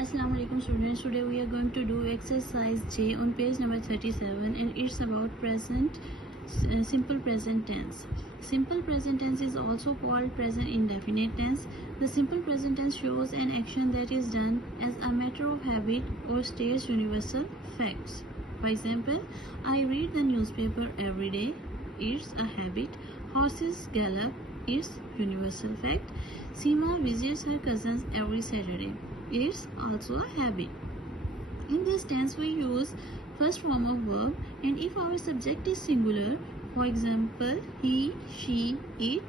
Assalamu alaikum students. Today we are going to do exercise J on page number 37 and it's about simple present tense. Simple present tense is also called present indefinite tense. The simple present tense shows an action that is done as a matter of habit or states universal facts. For example, I read the newspaper every day. It's a habit. Horses gallop. It's universal fact. Seema visits her cousins every Saturday. It's also a habit. In this tense we use first form of verb, and if our subject is singular, for example he, she, it,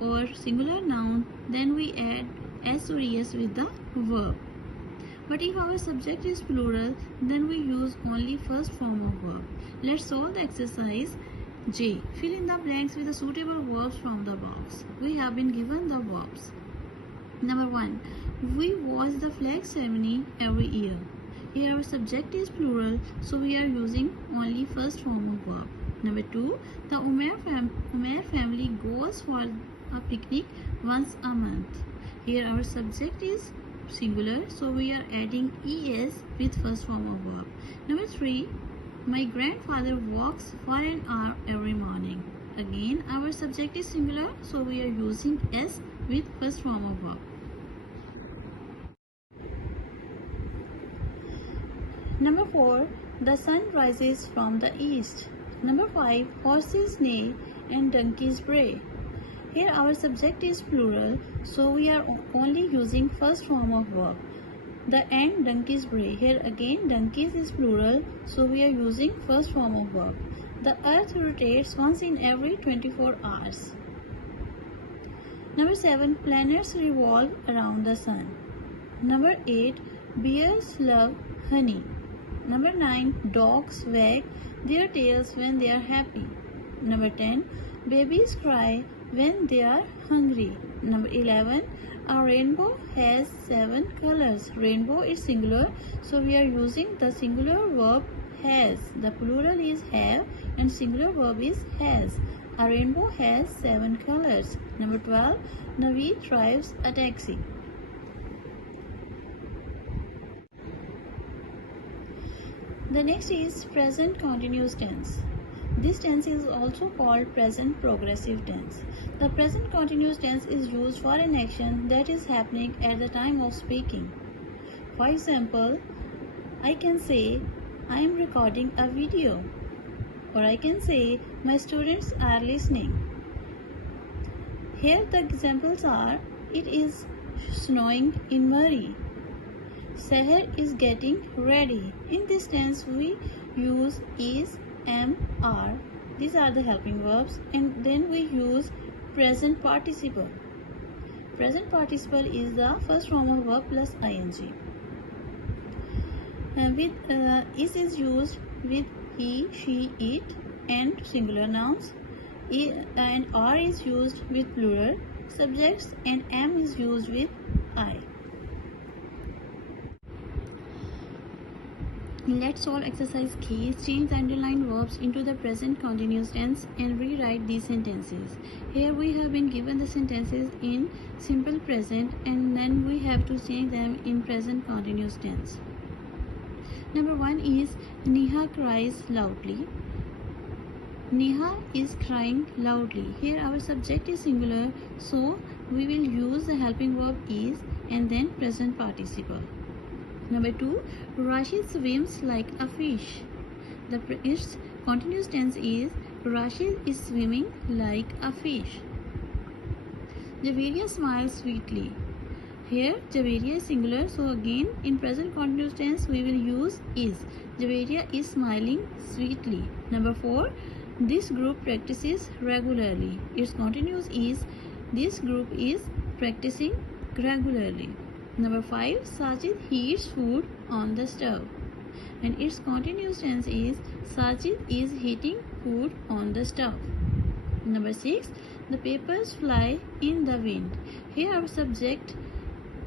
or singular noun, then we add s or es with the verb. But if our subject is plural, then we use only first form of verb. Let's solve the exercise J. Fill in the blanks with the suitable verbs from the box. We have been given the verbs. Number 1. We watch the flag ceremony every year. Here our subject is plural, so we are using only first form of verb. Number 2. The Umair family goes for a picnic once a month. Here our subject is singular, so we are adding es with first form of verb. Number 3. My grandfather walks for an hour every morning. Again our subject is singular, so we are using s with first form of verb. Number 4. The sun rises from the east. Number 5. Horses neigh and donkeys bray. Here our subject is plural, so we are only using first form of verb. The and donkeys bray. Here again donkeys is plural, so we are using first form of verb. The earth rotates once in every 24 hours. Number 7. Planets revolve around the sun. Number 8. Bears love honey. Number 9. Dogs wag their tails when they are happy. Number 10. Babies cry when they are hungry. Number 11. A rainbow has 7 colors. Rainbow is singular, so we are using the singular verb has. The plural is have and singular verb is has. A rainbow has 7 colors. Number 12. Naveed drives a taxi. The next is present continuous tense. This tense is also called present progressive tense. The present continuous tense is used for an action that is happening at the time of speaking. For example, I can say I am recording a video, or I can say my students are listening. Here the examples are: it is snowing in Murray. Seher is getting ready. In this tense we use is, am, are. These are the helping verbs, and then we use present participle. Present participle is the first form of verb plus ing. Is used with he, she, it and singular nouns, and are is used with plural subjects, and am is used with I. Let's solve exercise K. Change the underlined verbs into the present continuous tense and rewrite these sentences. Here we have been given the sentences in simple present, and then we have to change them in present continuous tense. Number 1 is Neha cries loudly. Neha is crying loudly. Here our subject is singular, so we will use the helping verb is and then present participle. Number 2, Rashid swims like a fish. The continuous tense is Rashid is swimming like a fish. Javeria smiles sweetly. Here Javeria is singular, so again in present continuous tense we will use is. Javeria is smiling sweetly. Number 4, this group practices regularly. Its continuous is this group is practicing regularly. Number 5, Sajid heats food on the stove, and its continuous tense is Sajid is heating food on the stove. Number 6, the papers fly in the wind. Here our subject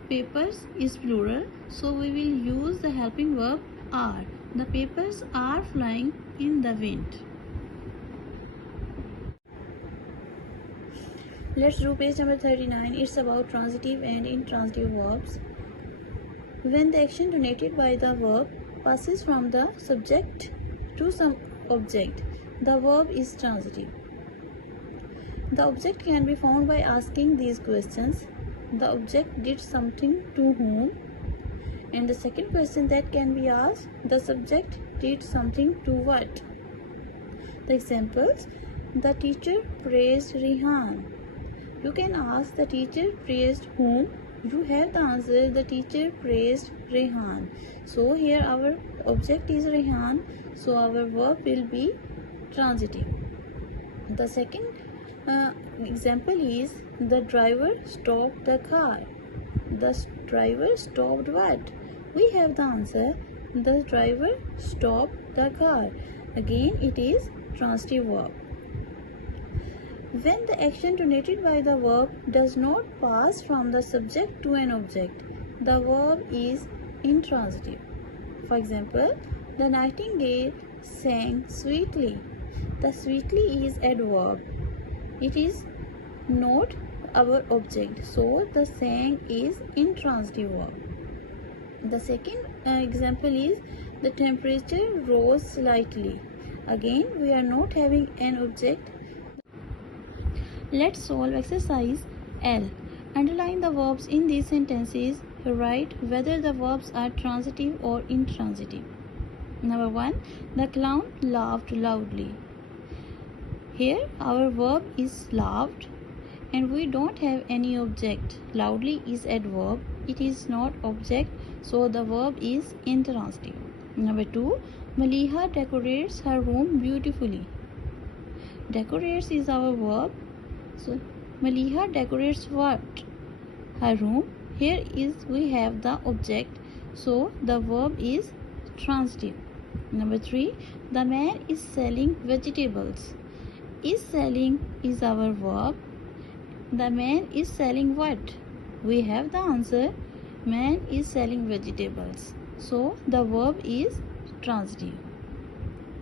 papers is plural, so we will use the helping verb are. The papers are flying in the wind. Let's do page number 39. It's about transitive and intransitive verbs. when the action denoted by the verb passes from the subject to some object, the verb is transitive. The object can be found by asking these questions. The object did something to whom? And the second question that can be asked, the subject did something to what? The examples, the teacher praised Rihan. You can ask, the teacher praised whom? You have the answer, the teacher praised Rihan. So here our object is Rihan, so our verb will be transitive. The second example is, the driver stopped the car. The driver stopped what? We have the answer, the driver stopped the car. Again it is transitive verb. When the action denoted by the verb does not pass from the subject to an object, the verb is intransitive. For example, the nightingale sang sweetly. The sweetly is adverb. It is not our object, so the sang is intransitive verb. The second example is, the temperature rose slightly. Again, we are not having an object. Let's solve exercise L. Underline the verbs in these sentences. Write whether the verbs are transitive or intransitive. Number 1. The clown laughed loudly. Here our verb is laughed and we don't have any object. Loudly is adverb. It is not object, so the verb is intransitive. Number 2. Maliha decorates her room beautifully. Decorates is our verb. So Maliha decorates what? Her room. Here is we have the object, so the verb is transitive. Number 3. The man is selling vegetables. Is selling is our verb. The man is selling what? We have the answer. Man is selling vegetables. So the verb is transitive.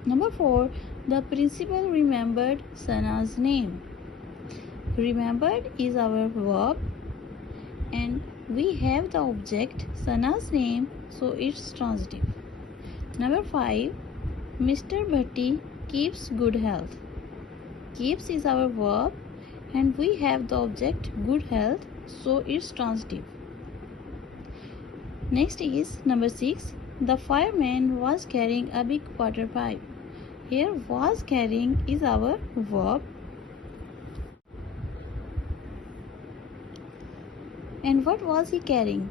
Number 4. The principal remembered Sana's name. Remembered is our verb and we have the object Sana's name, so it's transitive. Number 5. Mr. Bhatti keeps good health. Keeps is our verb and we have the object good health, so it's transitive. Next is number 6. The fireman was carrying a big water pipe. Here was carrying is our verb. And what was he carrying?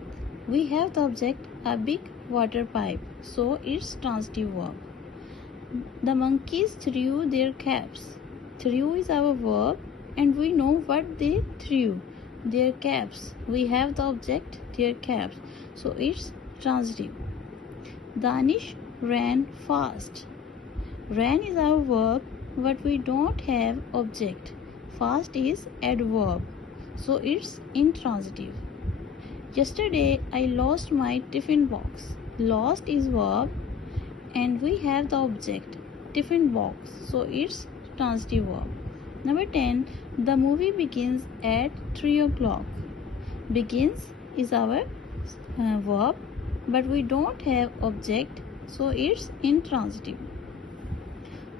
We have the object a big water pipe, so it's transitive verb. The monkeys threw their caps. Threw is our verb and we know what they threw. Their caps. We have the object their caps, so it's transitive. Danish ran fast. Ran is our verb but we don't have object. Fast is adverb, so it's intransitive. Yesterday I lost my tiffin box. Lost is verb and we have the object tiffin box, so it's transitive verb. Number 10. The movie begins at 3 o'clock. Begins is our verb but we don't have object, so it's intransitive.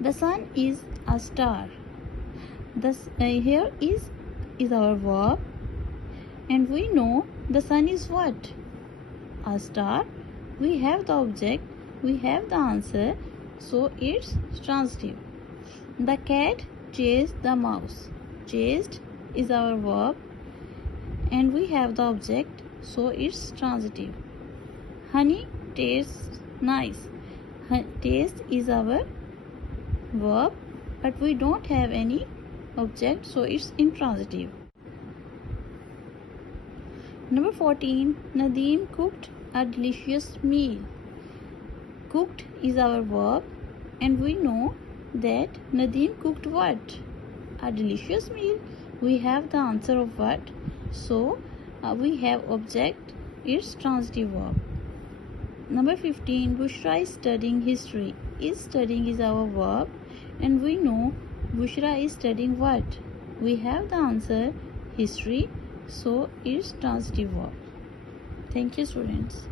The sun is a star. Here is our verb and we know the sun is what? A star. We have the object, we have the answer, so it's transitive. The cat chased the mouse. Chased is our verb and we have the object, so it's transitive. Honey tastes nice. Taste is our verb but we don't have any object, so it's intransitive. Number 14. Nadeem cooked a delicious meal. Cooked is our verb and we know that Nadeem cooked what? A delicious meal. We have the answer of what? So we have object, it's transitive verb. Number 15. Bushra is studying history. Is studying is our verb and we know Bushra is studying what? We have the answer history, so it's transitive verb. Thank you, students.